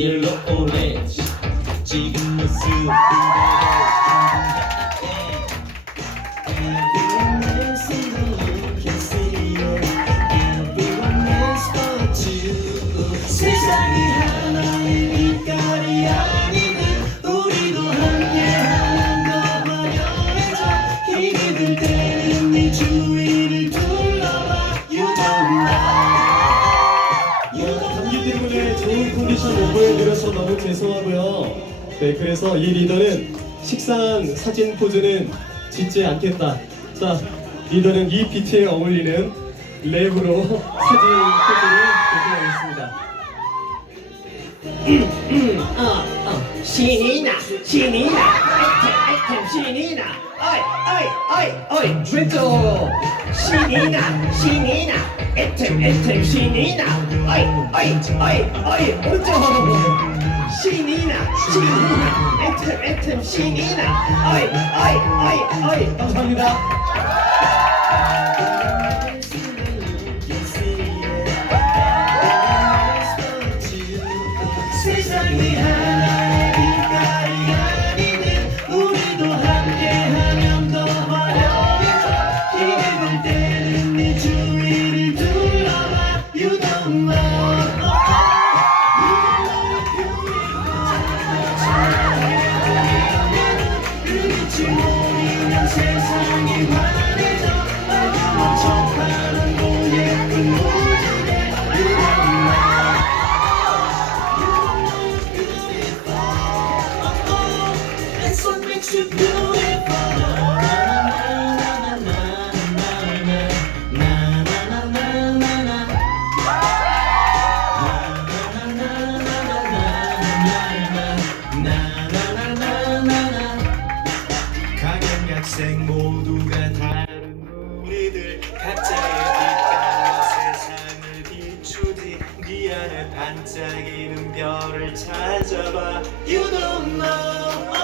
옐로우 오렌지 지금 모습 in 컨디션 못 보여드려서 너무 죄송하고요. 네, 그래서 이 리더는 식사한 사진 포즈는 짓지 않겠다. 자, 리더는 이 비트에 어울리는 랩으로 사진 포즈를 제공하겠습니다. 어, 어, 신이 나, 신이 나, 아이템, 아이템, 신이 나, 어이, 어이, 어이, 어이, 왼쪽, 신이 나, 신이 나, 아이템, 아이템, 신이 나, 어이, 어이, 어이, 어이, 오른쪽, 신이 나, 신이 나, 아이템, 아이템, 신이 나, 어이, 어이, 어이, 어이, 감사합니다. 세상이 That's what makes you beautiful. 각양각색 모두가 다른 우리들 각자의 빛깔로 세상을 비추지 네 안에 반짝이는 별을 찾아봐 You don't know.